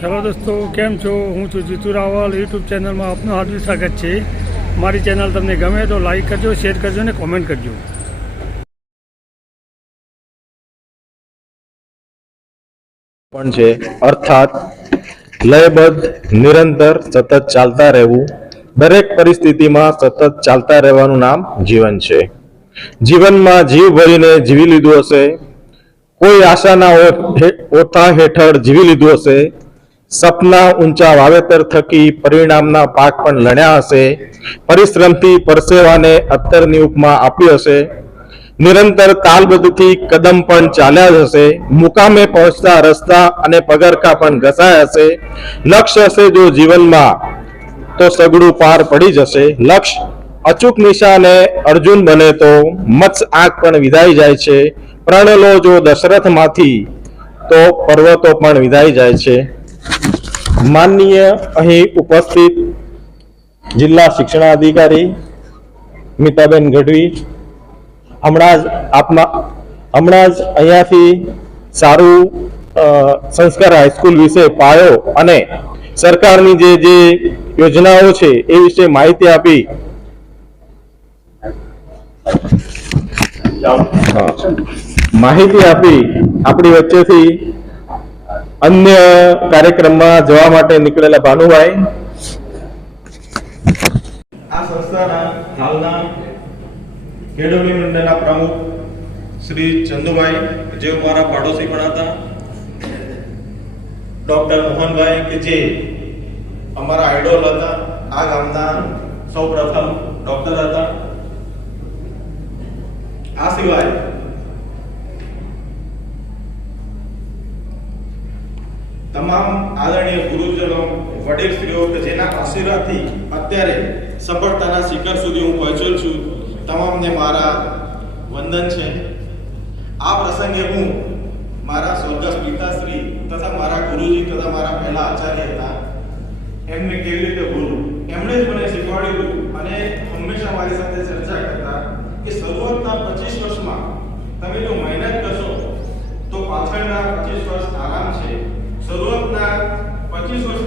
Hello દોસ્તો, કેમ છો? હું છું જીતુ રાવલ યુટ્યુબ ચેનલમાં આપનું હાર્દિક સ્વાગત છે. મારી ચેનલ તમને ગમે તો લાઈક કરજો શેર કરજો અને કોમેન્ટ કરજો. પણ છે, અર્થાત લયબદ્ધ, નિરંતર, સતત ચાલતા રહેવું. દરેક પરિસ્થિતિમાં સતત ચાલતા રહેવાનું નામ જીવન છે. જીવનમાં જીવ ભરીને જીવી લીધું હશે. કોઈ આશાના ઓથા હેઠળ જીવી લીધું હશે. સપના ઊંચા વાવેતર થકી પરિણામના પાક પણ લણ્યા હશે. પરિશ્રમથી પરસેવાને અત્તરની ઉપમા આપી હશે. નિરંતર તાલબદ્ધથી કદમ પણ ચાલ્યા જ હશે. મુકામે પહોંચતા રસ્તા અને પગરખા પણ ઘસાયા હશે. લક્ષ્ય હશે જો જીવનમાં, તો સગડું પાર પડી જશે. લક્ષ્ય, અચૂક નિશાને અર્જુન બને તો મત્સ આંખ પણ વિધાઈ જાય છે. પ્રણલો જો દશરથમાંથી, તો પર્વતો પણ વિધાઈ જાય છે. માનનીય અહીં ઉપસ્થિત જિલ્લા શિક્ષણાધિકારી મિતાબેન ગઢવી. હમણાં જ આપમાં, હમણાં જ અહીંયાથી સારું સંસ્કાર હાઈસ્કૂલ વિશે પાયો અને સરકારની જે જે યોજનાઓ છે એ વિશે માહિતી આપી. માહિતી આપી આપણી વચ્ચેથી અન્ય કાર્યક્રમમાં જવા માટે નીકળેલા ભાનુભાઈ. આ સંસ્થાના હાલના કેળવણી મંડળના પ્રમુખ શ્રી ચંદુભાઈ, જે મારા પાડોશી પણ હતા. ડોક્ટર મોહનભાઈ કે જે અમારા આઈડોલ હતા, આ ગામના સૌ પ્રથમ ડોક્ટર હતા. આ સિવાય તમામ આદરણીય ગુરુજનો, વડીલશ્રીઓ કે જેના આશીર્વાદથી અત્યારે સફળતાના શિખર સુધી હું પહોંચ્યો છું, તમામને મારા વંદન છે. આ પ્રસંગે હું મારા સ્વર્ગસ્થ પિતાશ્રી તથા મારા ગુરુજી તથા મારા પહેલા આચાર્ય હતા, એમને કેવી રીતે ભૂલું એમણે જ મને શીખવાડ્યું અને હંમેશા મારી સાથે ચર્ચા કરતા કે શરૂઆતના પચીસ વર્ષમાં તમે જો મહેનત કરશો તો પાછળના પચીસ વર્ષ આરામ છે. શરૂઆતના પચીસ વર્ષમાં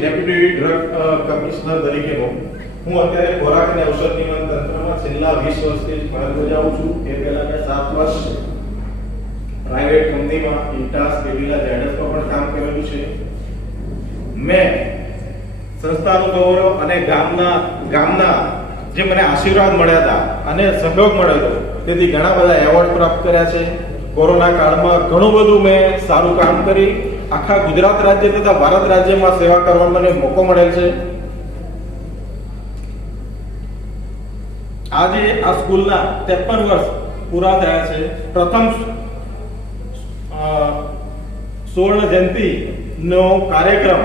ડેપ્યુટી ડ્રગ કમિશનર તરીકેનો હું. અત્યારે ખોરાક અને ઔષધ નિયમન તંત્રમાં છેલ્લા 20 વર્ષથી ફરજ બજાવું છું. એ પહેલા મેં 7 વર્ષ પ્રાઇવેટ કંપનીમાં ઇન્ટાસ કેવિલા ઝાયડસમાં પણ કામ કરેલું છે. મેં સંસ્થાનું ગૌરવ અને ગામના ગામના જે મને આશીર્વાદ મળ્યા હતા અને સહયોગ હતો, તેથી ઘણા બધા એવોર્ડ પ્રાપ્ત કર્યા છે. કોરોના કાળમાં ઘણું બધું મેં સારું કામ કરી. આખા ગુજરાત રાજ્ય તથા ભારત રાજ્યમાં સેવા કરવાનો મને મોકો મળેલ છે. આજે આ સ્કૂલના 53 વર્ષ પૂરા થયા છે. પ્રથમ સુવર્ણ જયંતિ નો કાર્યક્રમ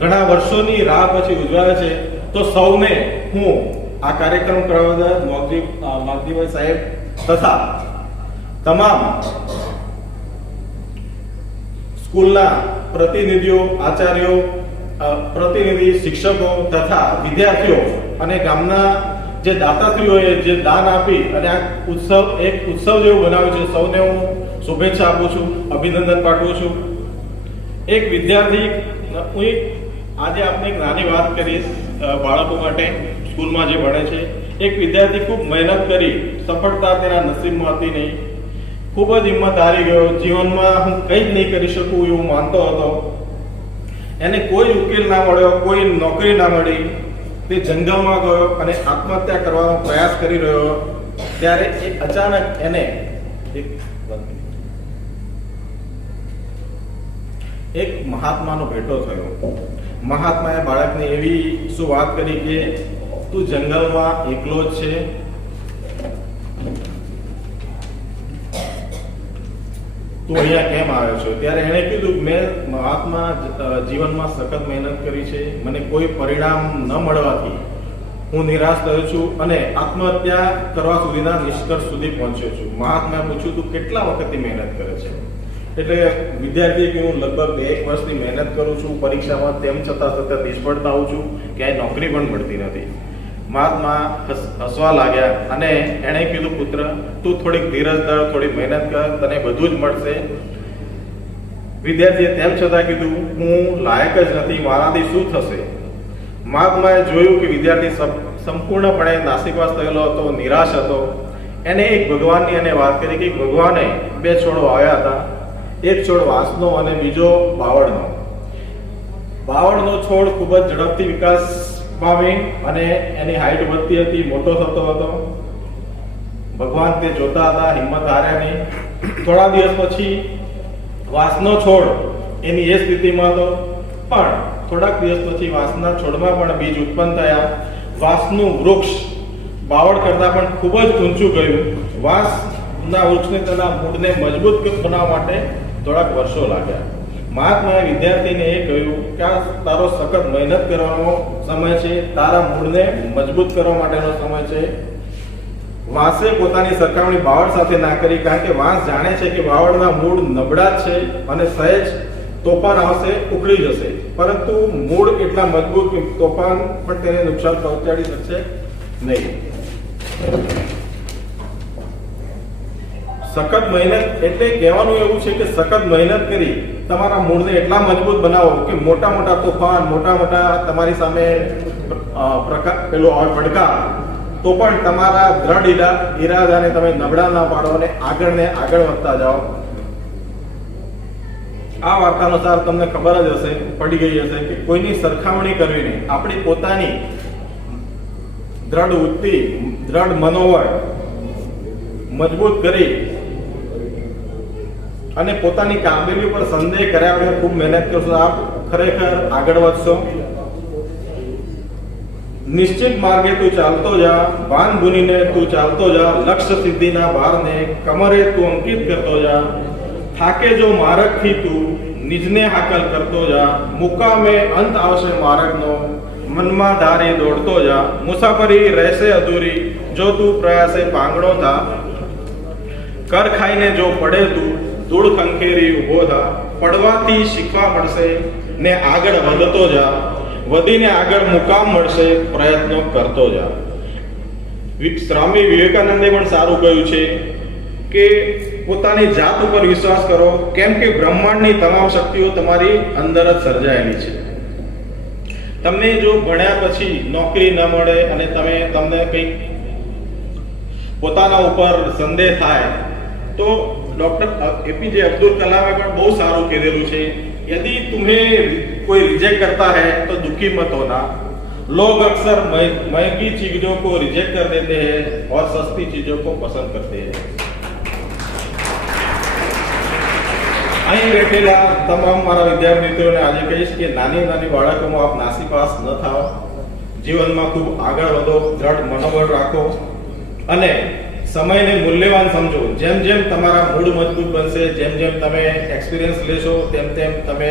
ઘણા વર્ષોની રાહ પછી ઉજવાયો છે. તો સૌને હું આ કાર્યક્રમ કરવા મોગજી અ, સાહેબ તથા તમામ સ્કૂલના પ્રતિનિધિઓ, આચાર્યો પ્રતિનિધિ, શિક્ષકો તથા વિદ્યાર્થીઓ અને ગામના જે દાતાશ્રીઓએ જે દાન આપી અને આ ઉત્સવ, એક ઉત્સવ જેવું બનાવ્યું છે. સૌને હું શુભેચ્છા આપું છું, અભિનંદન પાઠવું છું. એક વિદ્યાર્થી હું આજે આપણે એક નાની વાત કરીશ બાળકો માટે સ્કૂલમાં જે ભણે છે. એક વિદ્યાર્થી ખૂબ મહેનત કરી, સફળતા તેના નસીબમાં હતી નહીં. ખૂબ જ હિંમત હારી ગયો. જીવનમાં હું કંઈ જ નહીં કરી શકું એવું માનતો હતો. એને કોઈ ઉકેલ ના મળ્યો, કોઈ નોકરી ના મળી. તે જંગલમાં ગયો અને આત્મહત્યા કરવાનો પ્રયાસ કરી રહ્યો. ત્યારે એ અચાનક એને એક મહાત્માનો ભેટો થયો. મહાત્માએ બાળકને એવી શું વાત કરી કે, તું જંગલમાં એકલો જ છે તું અહીંયા કેમ આવ્યો છો? ત્યારે એણે કીધું, મેં મહાત્મા જીવનમાં સખત મહેનત કરી છે. મને કોઈ પરિણામ ન મળવાથી હું નિરાશ થયો છું અને આત્મહત્યા કરવા સુધીના નિષ્કર્ષ સુધી પહોંચ્યો છું. મહાત્માએ પૂછ્યું, તું કેટલા વખતથી મહેનત કરે છે? એટલે વિદ્યાર્થી કે હું લગભગ બે એક વર્ષથી મહેનત કરું છું. પરીક્ષામાં તેમ છતાં સતત નિષ્ફળતા આવું છું. ક્યાંય નોકરી પણ મળતી નથી. મહાત્મા હસવા લાગ્યા અને એણે કીધું, પુત્ર, તું થોડીક ધીરજ ધર, થોડી મહેનત કર, તને બધું જ મળશે. વિદ્યાર્થીએ તેમ છતાં કીધું, હું લાયક જ નથી, મારાથી શું થશે? મહાત્માએ જોયું કે વિદ્યાર્થી સંપૂર્ણપણે નાસિકવાસ થયેલો હતો, નિરાશ હતો. એને એક ભગવાનની એને વાત કરી કે, ભગવાને, બે છોડ વાવ્યા હતા. એક છોડ વાંસનો અને બીજો બાવળનો. બાવળનો છોડ ખૂબ જ ઝડપથી વિકાસ પામી અને એની હાઈટ વધતી હતી, મોટો થતો હતો. ભગવાન તે જોતા હતા, હિંમત હાર્યા નહીં. થોડા દિવસ પછી વાંસનો છોડ એની એ સ્થિતિમાં હતો. પણ થોડાક દિવસ પછી વાંસના છોડમાં પણ બીજ ઉત્પન્ન થયા. વાંસનું વૃક્ષ બાવળ કરતા પણ ખૂબ જ ઊંચું ગયું. વાંસના વૃક્ષને તેના મૂળને મજબૂત બનાવવા માટે થોડાક વર્ષો લાગ્યા. મહાત્માએ વિદ્યાર્થીને એ કહ્યું કે આ તારો સખત મહેનત કરવાનો સમય છે, તારા મૂળને મજબૂત કરવા માટેનો સમય છે. વાંસે પોતાની સરખામણી વાવડ સાથે ના કરી, કારણ કે વાંસ જાણે છે કે વાવડના મૂળ નબળા છે અને સહેજ તોફાન આવશે ઉકળી જશે. પરંતુ મૂળ એટલા મજબૂત તોફાન પણ તેને નુકસાન પહોંચાડી શકશે નહીં. સખત મહેનત એટલે કહેવાનું એવું છે કે સખત મહેનત કરી તમારા મૂળને એટલા મજબૂત બનાવો કે મોટા મોટા તોફાન, મોટા મોટા તમારી સામે પેલો પડકાર તો પણ તમારા દ્રઢ ઈરાદાને તમે નબળા ના પાડો અને આગળ ને આગળ વધતા જાઓ. આ વાર્તાનો સાર તમને ખબર જ હશે, પડી ગઈ હશે કે કોઈની સરખામણી કરવી નહીં આપણી પોતાની દ્રઢ વૃત્તિ દ્રઢ મનોવળ મજબૂત કરી અને પોતાની કામગીરી ઉપર સંદેહ કર્યા વગર ખૂબ મહેનત કરશો. આપ ખરેખર આગળ વધશો. નિશ્ચિત માર્ગે તું ચાલતો જા ભાન ભૂનીને તું ચાલતો જા લક્ષ્ય સિદ્ધિના ભારને કમરે તું અંકિત કરતો જા. થાકે જો માર્ગથી તું નિજને હાકલ કરતો જા. મુકામે અંત આવશે માર્ગનો. મનમાં ધારી દોડતો જા. મુસાફરી રહેશે અધૂરી. જો તું પ્રયાસે પાંગડો થા. કર ખાઈને જો પડે તું ધૂળ ખંખેરી ઊભો થા. પડવાથી શીખવા મળશે ને આગળ વધતો જા. વધીને આગળ મુકામ મળશે, પ્રયત્નો કરતો જા. સ્વામી વિવેકાનંદે પણ સારું કહ્યું છે કે પોતાની જાત ઉપર વિશ્વાસ કરો. કેમ કે બ્રહ્માંડની તમામ શક્તિઓ તમારી અંદર જ સર્જાયેલી છે. તમને જો ભણ્યા પછી નોકરી ન મળે અને તમે, તમને કંઈક પોતાના ઉપર સંદેહ થાય, તો ડોક્ટર એપીજે અબ્દુલ કલામે પણ બહુ સારું કહેલું છે. યદિ तुम्हें कोई रिजेक्ट करता है तो दुखी मत होना लोग अक्सर महंगी ચીજો કો રિજેક્ટ કર દેતે हैं और सस्ती चीजों को पसंद करते हैं અહીં બેઠેલા તમામ મારા વિદ્યાર્થીઓને આજે કહીશ કે નાની નાની બાળકોમાં આપ નાસીપાસ ન થાવ જીવનમાં ખૂબ આગળ વધો, દ્રઢ મનોબળ રાખો. અને સમયને મૂલ્યવાન સમજો. જેમ જેમ તમારા મૂળ મજબૂત બનશે, જેમ જેમ તમે એક્સપિરિયન્સ લેશો, તેમ તેમ તમે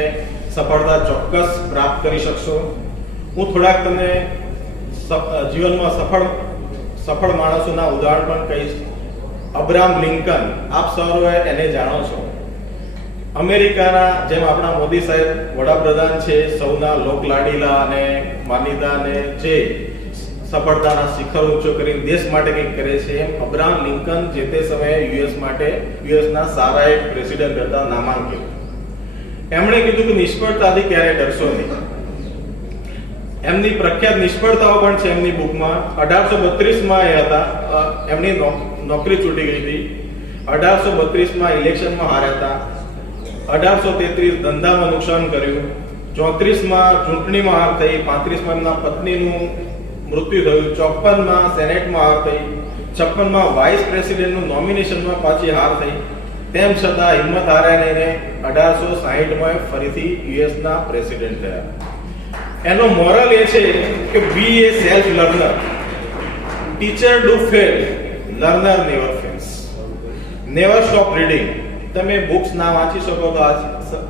સફળતા ચોક્કસ પ્રાપ્ત કરી શકશો. હું થોડાક તમને જીવનમાં સફળ સફળ માણસોના ઉદાહરણ પણ કહીશ. અબ્રામ લિંકન, આપ સૌએ એને જાણો છો. અમેરિકાના, જેમ આપણા મોદી સાહેબ વડાપ્રધાન છે, સૌના લોકલાડીલા અને માનીતા અને જે સફળતાના શિખર ઊંચો કરીને દેશ માટે કંઈક કરે છે એમ અબ્રાહમ લિંકન જે તે સમયે યુએસ માટે, યુએસના સારા એક પ્રેસિડેન્ટ હતા નામાંકિત. એમણે કીધું કે નિષ્ફળતાથી ક્યારેય ડરશો નહીં. એમની પ્રખ્યાત નિષ્ફળતાઓ પણ છે એમની બુકમાં. અઢારસો બત્રીસમાં એ હતા એમની નોકરી છૂટી ગઈ હતી. અઢારસો બત્રીસમાં ઇલેક્શનમાં હાર્યા હતા. અઢારસો તેત્રીસ ધંધામાં નુકસાન કર્યું. ચોત્રીસમાં ચૂંટણીમાં હાર થઈ, પાંત્રીસમાં એમના પત્નીનું મૃત્યુ થયું. ચોપનમાં સેનેટમાં હાર થઈ. છપ્પનમાં વાઇસ પ્રેસિડેન્ટનું નોમિનેશનમાં પાછી હાર થઈ. તેમ છતાં હિંમત હાર્યા નહીં અઢારસો સાહીઠમાં ફરીથી યુએસના પ્રેસિડેન્ટ થયા. એનો મોરલ એ છે કે be a self learner. Teacher do fail. Learner never fails. Never stop reading. તમે બુક્સ ના વાંચી શકો તો આજ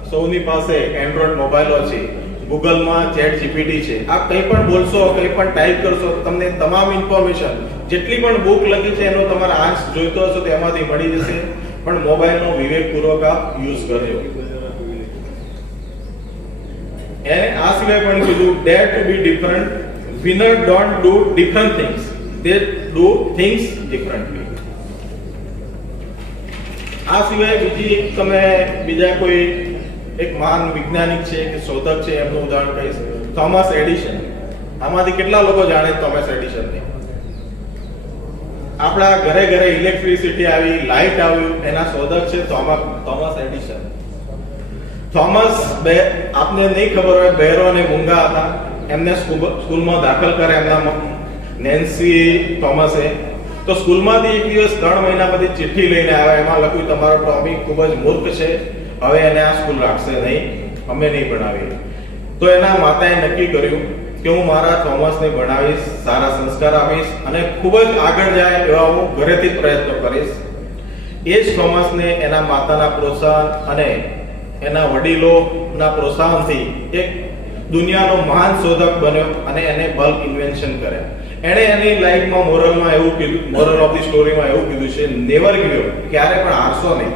સૌની પાસે એન્ડ્રોઈડ મોબાઈલો છે. ગૂગલમાં ચેટ જીપીટી છે. આ કંઈ પણ બોલશો, કંઈ પણ ટાઈપ કરશો, તમને તમામ ઇન્ફોર્મેશન જેટલી પણ બુક લખી છે એનો તમારે આંશ જોઈતો હશો તો એમાંથી મળી જશે. પણ મોબાઈલનો વિવેકપૂર્વક આપ યુઝ કરજો એને આ સિવાય પણ કીધું dare to be different winner don't do different things they do things differently આ સિવાય બીજી તમે બીજા કોઈ એક મહાન વૈજ્ઞાનિક છે કે શોધક છે, એમનું ઉદાહરણ કહીશ. થોમસ એડિશન આમાંથી કેટલા લોકો જાણે થોમસ એડિશનને આપણા ઘરે ઘરે ઇલેક્ટ્રિસિટી આવી લાઇટ આવ્યું, એના શોધક છે થોમસ થોમસ એડિશન થોમસ બે, આપને નહીં ખબર હોય, બહેરો અને મૂંગા હતા. એમને સ્કૂલમાં દાખલ કરે એમના નેન્સી થોમસે તો સ્કૂલમાંથી એક દિવસ ત્રણ મહિના પછી ચિઠ્ઠી લઈને આવ્યા. એમાં લખ્યું, તમારો ટોમી ખૂબ જ મૂર્ખ છે. હવે એને આ સ્કૂલ રાખશે નહીં, અમે નહીં ભણાવીએ. તો એના માતાએ નક્કી કર્યું કે હું મારા થોમસને ભણાવીશ, સારા સંસ્કાર આપીશ અને ખૂબ જ આગળ જાય એવા હું ઘરેથી પ્રયત્નો કરીશ. એ જ થોમસને એના માતાના પ્રોત્સાહન અને એના વડીલોના પ્રોત્સાહનથી એક દુનિયાનો મહાન શોધક બન્યો અને એને બલ્બ ઇન્વેન્શન કર્યા. એણે એની લાઈફમાં મોરલમાં એવું કીધું મોરલ ઓફ ધી સ્ટોરીમાં એવું કીધું છે નેવર ગીવ ક્યારે પણ હારશો નહીં.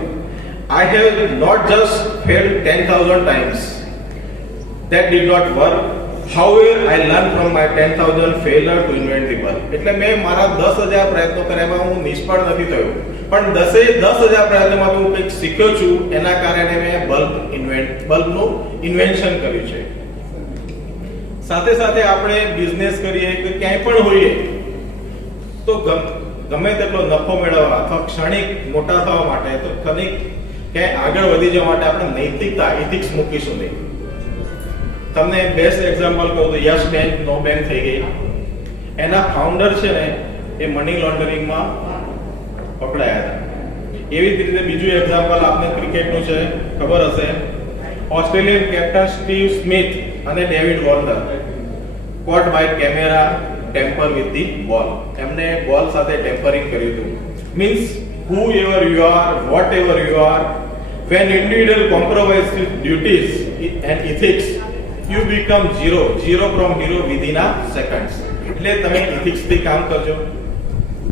I have not just failed ten times. Times that did not work. However, i learned from my 10000 failure to invent bulb. એટલે મેં મારા 10000 પ્રયત્નો કર્યામાં હું નિષ્ફળ નથી થયો. પણ દસે, દસ હજાર પ્રયત્નોમાં હું કંઈક શીખ્યો છું, એના કારણે મેં બલ્બ ઇન્વેન્ટ બલ્બનું ઇન્વેન્શન કર્યું છે. સાથે સાથે આપણે બિઝનેસ કરીએ, કે ક્યાંય પણ હોઈએ, તો ગમે તેટલો નફો મેળવવા અથવા ક્ષણિક મોટા થવા માટે, તો ક્ષણિક ક્યાંય આગળ વધી જવા માટે આપણે નૈતિકતા ઇથિક્સ મૂકીશું નહીં. તમને બેસ્ટ એક્ઝામ્પલ કહું તો યસ બેંક નો બેંક થઈ ગઈ. એના ફાઉન્ડર છે ને, એ મની લોન્ડરિંગમાં પકડાયા હતા. એવી જ રીતે બીજું એક્ઝામ્પલ આપને ક્રિકેટનું છે, ખબર હશે? ઓસ્ટ્રેલિયન કેપ્ટન સ્ટીવ સ્મિથ અને David Warner caught by camera tamper with the ball એમને બોલ સાથે ટેમ્પરિંગ કર્યું હતું. Means whoever you are whatever you are when individual compromises his duties and ethics, you become zero zero from hero within a seconds એટલે તમે ethics થી કામ કરજો.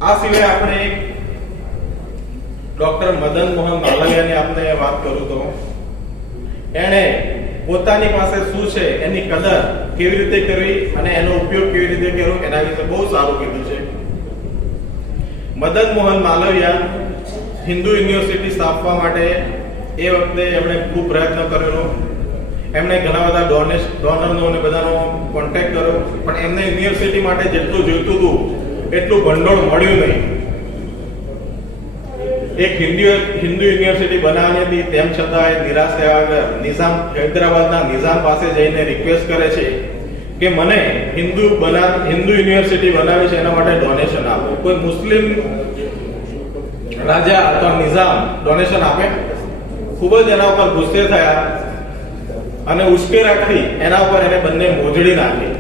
આ સિવાય આપણે ડોક્ટર મદન મોહન માલવિયાની આપણે વાત કરું તો. એણે પોતાની પાસે શું છે, એની કદર કેવી રીતે કરવી અને એનો ઉપયોગ કેવી રીતે કરવો એના વિશે બહુ સારું કીધું છે. મદન મોહન માલવિયા હિન્દુ યુનિવર્સિટી સ્થાપવા માટે એ વખતે એમણે ખૂબ પ્રયત્ન કરેલો. એમણે ઘણા બધા ડોનેશ ડોનરનો અને બધાનો કોન્ટેક્ટ કર્યો. પણ એમને યુનિવર્સિટી માટે જેટલું જોઈતું હતું, એટલું ભંડોળ મળ્યું નહીં. એક હિન્દુ હિન્દુ યુનિવર્સિટી બનાવવાની હતી. તેમ છતાં એ નિરાશ થયા વગર નિઝામ, હૈદરાબાદના નિઝામ પાસે જઈને રિક્વેસ્ટ કરે છે કે મને હિન્દુ બના, હિન્દુ યુનિવર્સિટી બનાવી છે, એના માટે ડોનેશન આપો. કોઈ મુસ્લિમ રાજા અથવા નિઝામ ડોનેશન આપે? ખૂબ જ એના ઉપર ગુસ્સે થયા અને ઉશ્કેરાટથી એના ઉપર એને બંને મોજડી નાખી.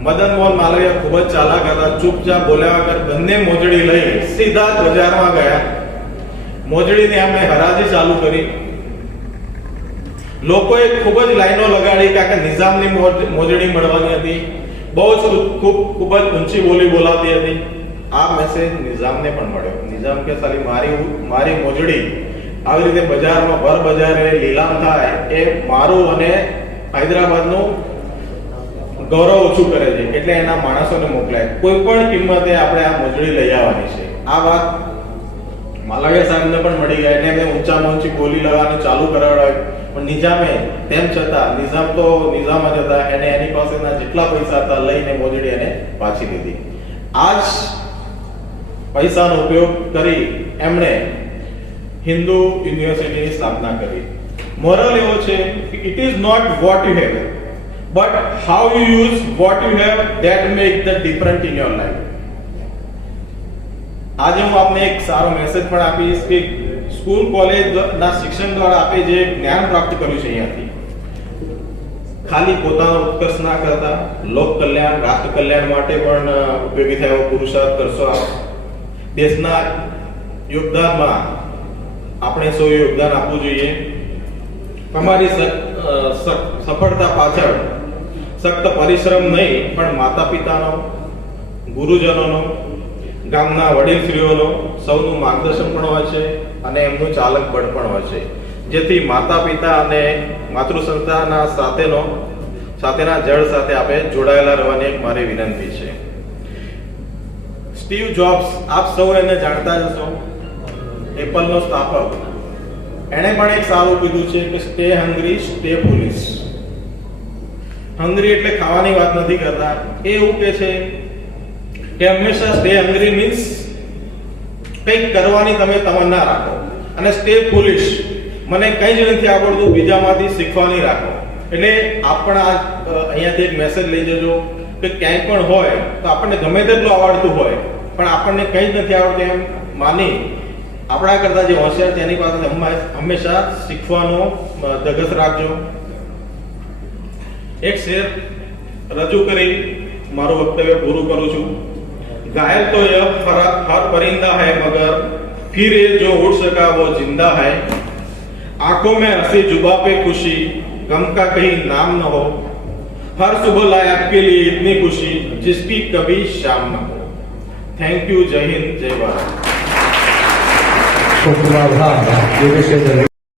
મદન મોહન માલવિયા ખૂબ જ ચાલાક હતા. ચૂપચાપ બોલ્યા વગર બંને મોજડી લઈ સીધા બજારમાં ગયા. મોજડીની એમણે હરાજી ચાલુ કરી. લોકોએ ખૂબ જ લાઈનો લગાડી કારણ કે નિઝામની મોજડી મળવાની હતી. બહુ જ ખૂબ ખૂબ જ ઊંચી બોલી બોલાતી હતી. આ મેસેજ નિઝામને પણ મળ્યો. નિઝામ કે સાલી, મારી મારી મોજડી આવી રીતે બજારમાં ભર બજારે લીલામ થાય એ મારું અને હૈદરાબાદનું ગૌરવ ઓછું કરે છે. એટલે એના માણસોને મોકલાય. કોઈ પણ કિંમતે આપણે આ મોજડી લઈ આવવાની છે. આ વાત માલવિયા સાહેબને પણ મળી ગયા એને ઊંચામાં ઊંચી બોલી લગાવવાનું ચાલુ કરાવડાવ્યું. પણ નિઝામે, તેમ છતાં, નિઝામ તો નિઝામ જ હતા. એને એની પાસેના જેટલા પૈસા હતા, લઈને મોજડી એને પાછી દીધી આ પૈસાનો ઉપયોગ કરી એમણે હિન્દુ યુનિવર્સિટીની સ્થાપના કરી. મોરલ એવો છે it is not what you have but how you use what you have that make the different in your life આજે હું આપને એક સારો મેસેજ પણ આપીશ કે સ્કૂલ કોલેજ ના શિક્ષણ દ્વારા આપે જે જ્ઞાન પ્રાપ્ત કર્યું છે અહીંયાથી. ખાલી પોતાનો ઉત્કર્ષ ના કરતા, લોક કલ્યાણ, રાષ્ટ્ર કલ્યાણ માટે પણ ઉપયોગી થાય એવો પુરુષાર્થ કરશો આપ. દેશના યોગદાનમાં આપણે સૌ યોગદાન આપવું જોઈએ. તમારી સફળતા પાછળ સખત પરિશ્રમ નહીં, પણ માતા પિતાનો ગુરુજનોનો, ગામના વડીલશ્રીઓનો સૌનું માર્ગદર્શન પણ હોય છે અને એમનું ચાલક બળ પણ હોય છે. જેથી માતા પિતા અને માતૃ સંસ્થાના સાથેનો, સાથેના જળ સાથે આપણે જોડાયેલા રહેવાની એક મારી વિનંતી છે. સ્ટીવ જોબ્સ, આપ સૌ એને જાણતા જ હશો. એપલનો સ્થાપક. એણે પણ એક સારું કીધું છે કે stay hungry stay police hungry એટલે ખાવાની વાત નથી કરતા. એ એવું કે છે કે હંમેશા સ્ટે હંગ્રી મીન્સ કંઈક કરવાની તમે તમન્ના રાખો. અને સ્ટે પોલીસ મને કંઈ જ નથી આવડતું, બીજામાંથી શીખવાની રાખો. એટલે આપણા અહીંયાથી એક મેસેજ લઈ જજો કે ક્યાંય પણ હોય તો આપણને ગમે તેટલું આવડતું હોય, પણ આપણને કંઈ જ નથી આવડતું એમ માની આપણા કરતા જે હોશિયાર છે એની પાસે હંમે- હંમેશા શીખવાનો અ, ધગસ રાખજો એક શેર રજૂ કરી મારું વક્તવ્ય પૂરું કરું છું घायल तो यह फर- हर परिंदा है मगर फिर ये जो उड़ सका वो जिंदा है आंखों में हंसी जुबा पे खुशी गम का कहीं नाम न हो हर सुबह लाए आपके लिए इतनी खुशी जिसकी कभी शाम न हो थैंक यू जय हिंद जय भारत ખૂબ ખૂબ આભાર યોગેશ